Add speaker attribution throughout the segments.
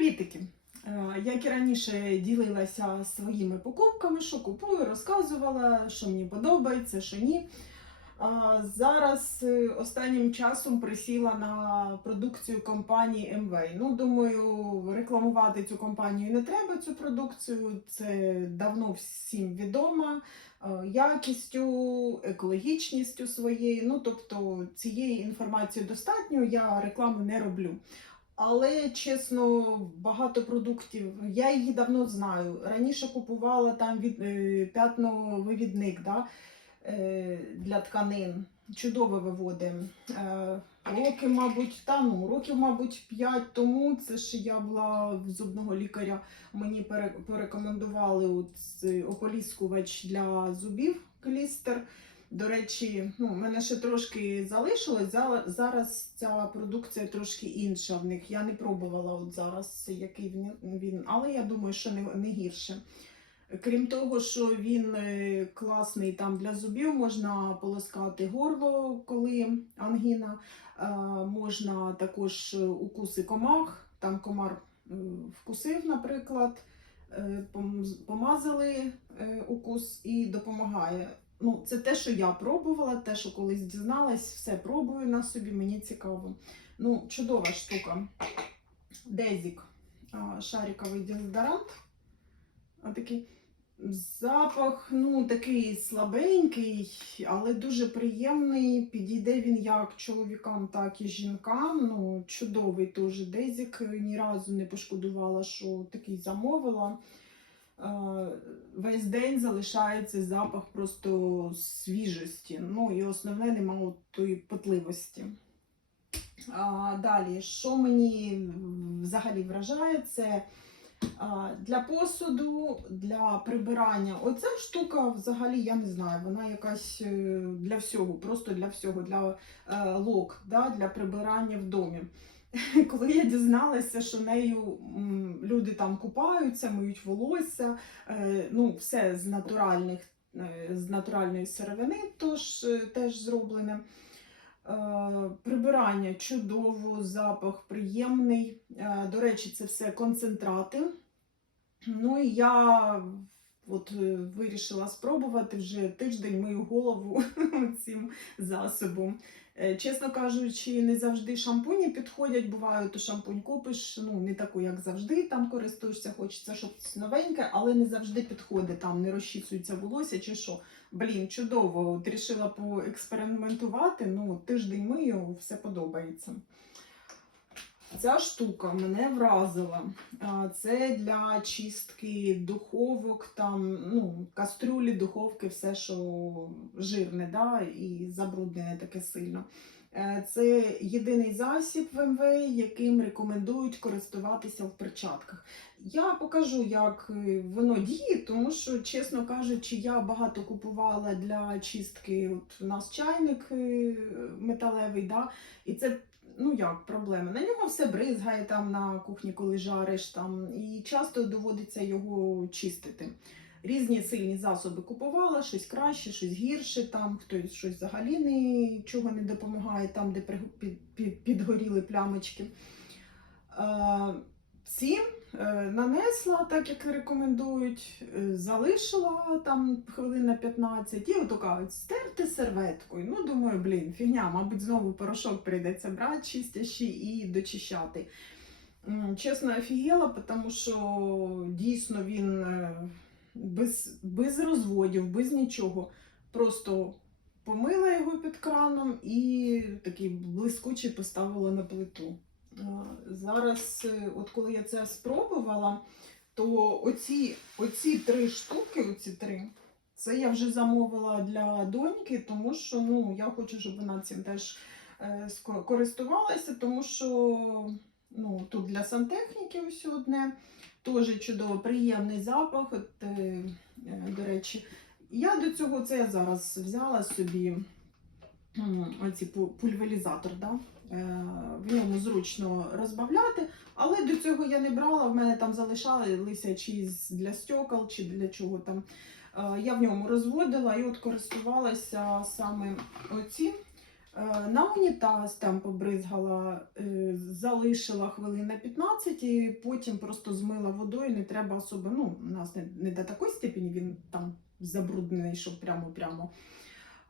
Speaker 1: Привітики! Е, як і раніше ділилася своїми покупками, що купую, розказувала, що мені подобається, що ні. Зараз е, останнім часом присіла на продукцію компанії МВ. Ну, думаю, рекламувати цю компанію не треба, цю продукцію. Це давно всім відома е, якістю, екологічністю своєї, Ну, тобто цієї інформації достатньо, я рекламу не роблю. Але, чесно, багато продуктів. Я її давно знаю. Раніше купувала там від е, п'ятновивідник да, е, для тканин. Чудово виводимо. Е, Роки, мабуть, та ну, років, мабуть, п'ять тому це ж я була в зубного лікаря. Мені пере порекомендували ополіскувач для зубів клістер. До речі, ну, в мене ще трошки залишилось. Зараз ця продукція трошки інша в них. Я не пробувала от зараз, який він, але я думаю, що не, не гірше. Крім того, що він е, класний там для зубів, можна полоскати горло, коли ангіна, е, можна також е, укуси комах, там комар вкусив, наприклад, помазали укус і допомагає. Ну, Це те, що я пробувала, те, що колись дізналась, все пробую на собі, мені цікаво. Ну, Чудова штука. Дезік шариковий дезодорант. такий запах, ну, такий слабенький, але дуже приємний. Підійде він як чоловікам, так і жінкам. Ну, Чудовий теж дезік. Ні разу не пошкодувала, що такий замовила. Е, весь день залишається запах просто свіжості. Ну і основне нема тої потливості. А, Далі, що мені взагалі вражає, це для посуду, для прибирання. Оця штука взагалі, я не знаю, вона якась е, для всього, просто для всього, для е, лок, да, для прибирання в домі. Коли я дізналася, що нею люди там купаються, миють волосся, е, ну все з натуральних, е, з натуральної сировини, тож е, теж зроблене. Прибирання чудово, запах приємний. До речі, це все концентрати. Ну і я От е, вирішила спробувати вже тиждень мою голову цим засобом. Е, чесно кажучи, не завжди шампуні підходять. Буває, то шампунь купиш, ну не таку, як завжди, там користуєшся, хочеться щось новеньке, але не завжди підходить, там не розчісується волосся чи що. Блін, чудово. От рішила поекспериментувати, ну тиждень мию, все подобається. Ця штука мене вразила. Це для чистки духовок, там, ну, кастрюлі, духовки, все, що жирне да, і забруднене таке сильно. Е, це єдиний засіб в МВ, ем яким рекомендують користуватися в перчатках. Я покажу, як е, воно діє, тому що, чесно кажучи, я багато купувала для чистки. От у нас чайник е, металевий, да, і це ну як проблеми. На нього все бризгає там на кухні, коли жариш там, і часто доводиться його чистити. Різні сильні засоби купувала, щось краще, щось гірше, там хтось щось взагалі нічого не допомагає, там, де підгоріли плямочки. Цим е, Е, нанесла, так як рекомендують, е, залишила там хвилин на 15 і отака от стерти серветкою. Ну, думаю, блін, фігня, мабуть, знову порошок прийдеться брати, чистящий і дочищати. Чесно, офігела, тому що дійсно він е, без, без розводів, без нічого. Просто помила його під краном і такий блискучий поставила на плиту. Е, зараз, е, от коли я це спробувала, то оці оці три штуки, оці три, це я вже замовила для доньки, тому що ну, я хочу, щоб вона цим теж е, користувалася, тому що ну, тут для сантехніки все одне, теж чудово, приємний запах. От, До речі, я до цього це зараз взяла собі оці пульверізатор. Да? Е, в ньому зручно розбавляти. Але до цього я не брала, в мене там залишалися чи для стекол, чи для чого там. Е, я в ньому розводила і от користувалася саме оці. Е, на унітаз там побризгала, залишила хвилин на 15 і потім просто змила водою, не треба особо. ну, У нас не, не до такої степені він там забруднений, щоб прямо-прямо.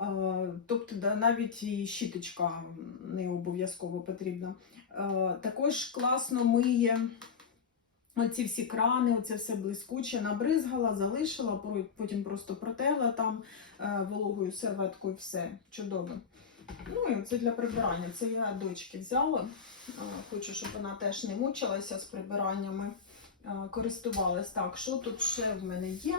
Speaker 1: Е, тобто навіть і щіточка не обов'язково потрібна. Е, також класно миє оці всі крани, оце все блискуче, набризгала, залишила, потім просто протела там е, вологою серветкою все чудово. Ну і це для прибирання. Це я дочки взяла. Хочу, щоб вона теж не мучилася з прибираннями, користувалась. Так, що тут ще в мене є?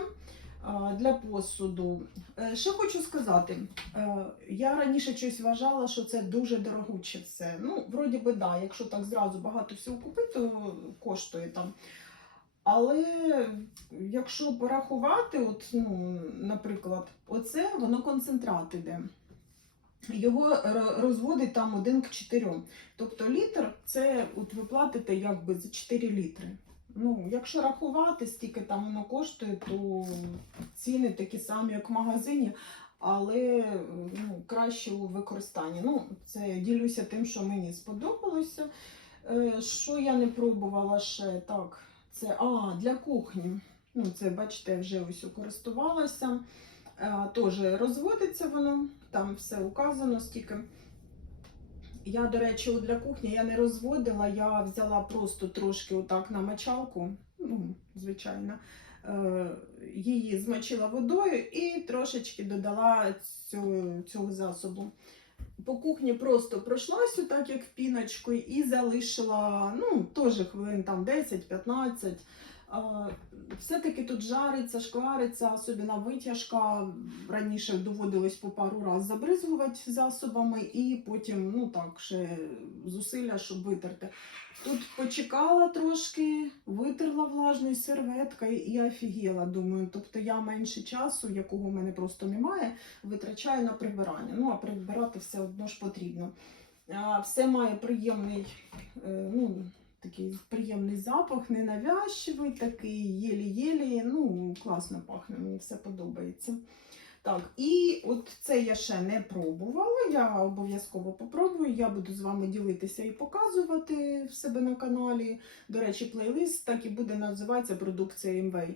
Speaker 1: для посуду. Е, що хочу сказати, е, я раніше щось вважала, що це дуже дорогуче все. Ну, вроді би, да, якщо так зразу багато всього купити, то коштує там. Але якщо порахувати, от, ну, наприклад, оце воно концентрат іде. Його розводить там один к 4. Тобто літр це от ви платите якби за 4 літри. Ну, Якщо рахувати, скільки там воно коштує, то ціни такі самі, як в магазині, але ну, краще у використанні. Ну, Це ділюся тим, що мені сподобалося. Е, що я не пробувала ще так, це а, для кухні. Ну, Це, бачите, вже ось користувалася. Е, теж розводиться воно, там все указано, стільки я, до речі, для кухні я не розводила, я взяла просто трошки отак на мочалку, ну, звичайно, е, її змочила водою і трошечки додала цього, цього засобу. По кухні просто пройшлася, так як в піночку, і залишила ну, теж хвилин там 10-15. Все-таки тут жариться, шквариться, особливо витяжка. Раніше доводилось по пару раз забризгувати засобами і потім ну так, ще зусилля, щоб витерти. Тут почекала трошки, витерла влажною серветкою і офігела, думаю. Тобто я менше часу, якого в мене просто немає, витрачаю на прибирання. Ну, а прибирати все одно ж потрібно. Все має приємний. Е, ну, такий приємний запах, ненавязчивий такий, єлі-єлі. Ну, класно пахне, мені все подобається. Так, і от це я ще не пробувала. Я обов'язково попробую. Я буду з вами ділитися і показувати в себе на каналі. До речі, плейлист так і буде називатися продукція МВ.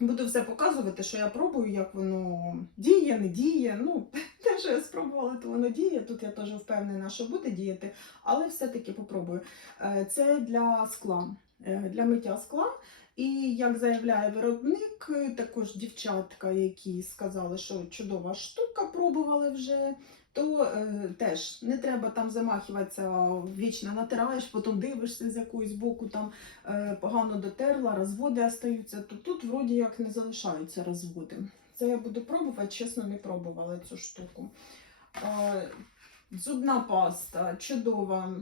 Speaker 1: Буду все показувати, що я пробую, як воно діє, не діє. Ну, те, що я спробувала, то воно діє. Тут я теж впевнена, що буде діяти, але все-таки попробую. Е, це для скла, е, для миття скла. І як заявляє виробник, також дівчатка, які сказали, що чудова штука, пробували вже то е, теж не треба там замахуватися вічно натираєш, потім дивишся з якогось боку, там е, погано дотерла, розводи остаються, то тут вроді як не залишаються розводи. Це я буду пробувати, чесно, не пробувала цю штуку. Е, зубна паста чудова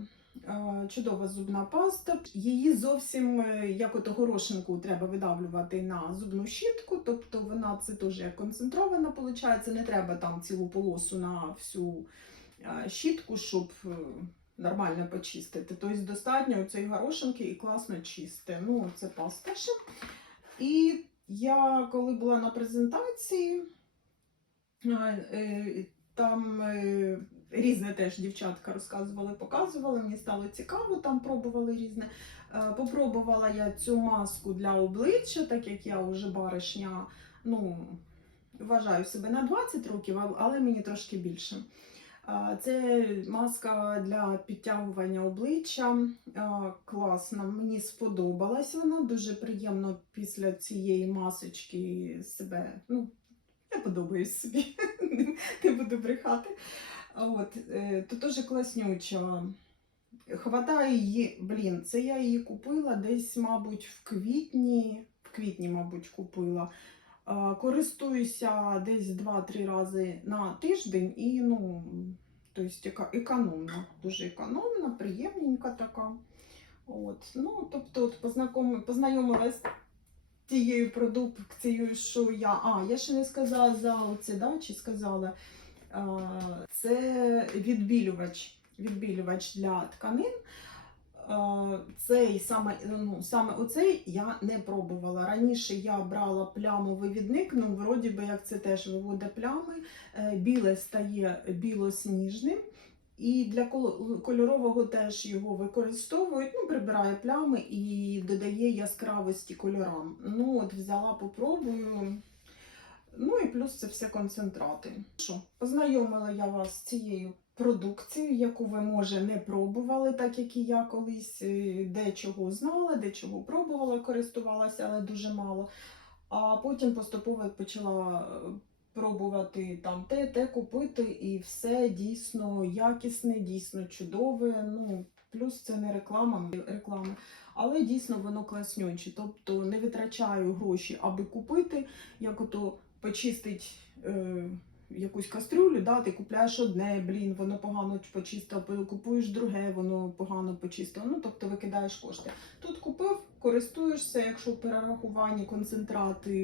Speaker 1: чудова зубна паста. Її зовсім е, як от горошинку треба видавлювати на зубну щітку, тобто вона це теж як концентрована, виходить. не треба там цілу полосу на всю е, щітку, щоб е, нормально почистити. Тобто достатньо цієї горошинки і класно чисте. Ну, це паста ще. І я коли була на презентації, там різне теж дівчатка розказували, показували. Мені стало цікаво, там пробували різне. Е, попробувала я цю маску для обличчя, так як я вже баришня, ну, вважаю себе на 20 років, але мені трошки більше. Е, це маска для підтягування обличчя. Е, класна, мені сподобалась вона. Дуже приємно після цієї масочки себе. ну, Я подобаюсь собі, не буду брехати. От, е, то теж класнюча. Хватає її, блін, це я її купила десь, мабуть, в квітні. В квітні, мабуть, купила. Користуюся десь 2-3 рази на тиждень і, ну, тобто, економна, дуже економна, приємненька така. От, ну, Тобто, от познайомилась з тією продукцією, що я. А, я ще не сказала за оце, да, чи сказала. Е, це відбілювач відбілювач для тканин. Е, цей Саме ну, саме оцей я не пробувала. Раніше я брала плямовивідник, ну, вроді би, як це теж виводить плями, е, біле стає білосніжним. І для кольорового теж його використовують, ну, прибирає плями і додає яскравості кольорам. Ну, от Взяла, попробую. Ну і плюс це все концентрати. Що, Познайомила я вас з цією продукцією, яку ви, може, не пробували, так як і я колись е, дечого знала, дечого пробувала, користувалася, але дуже мало. А потім поступово почала е, пробувати там те, те купити, і все дійсно якісне, дійсно чудове. Ну, Плюс це не реклама, реклама, але дійсно воно класнюче. Тобто не витрачаю гроші, аби купити, як ото Почистить е, якусь кастрюлю, да, ти купляєш одне, блін, воно погано почистило, купуєш друге, воно погано почистило, ну тобто викидаєш кошти. Тут купив, користуєшся, якщо в перерахуванні концентрати,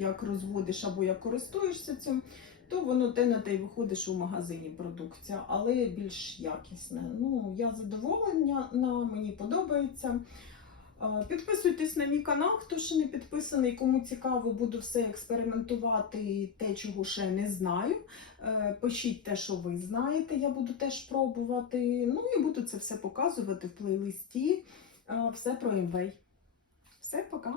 Speaker 1: як розводиш або як користуєшся цим, то воно те на те й виходиш у магазині продукція, але більш якісне. Ну, Я задоволення, мені подобається. Підписуйтесь на мій канал, хто ще не підписаний, кому цікаво, буду все експериментувати, те, чого ще не знаю. Е, пишіть те, що ви знаєте, я буду теж пробувати. Ну і буду це все показувати в плейлисті. Е, все про імвей. Все, пока!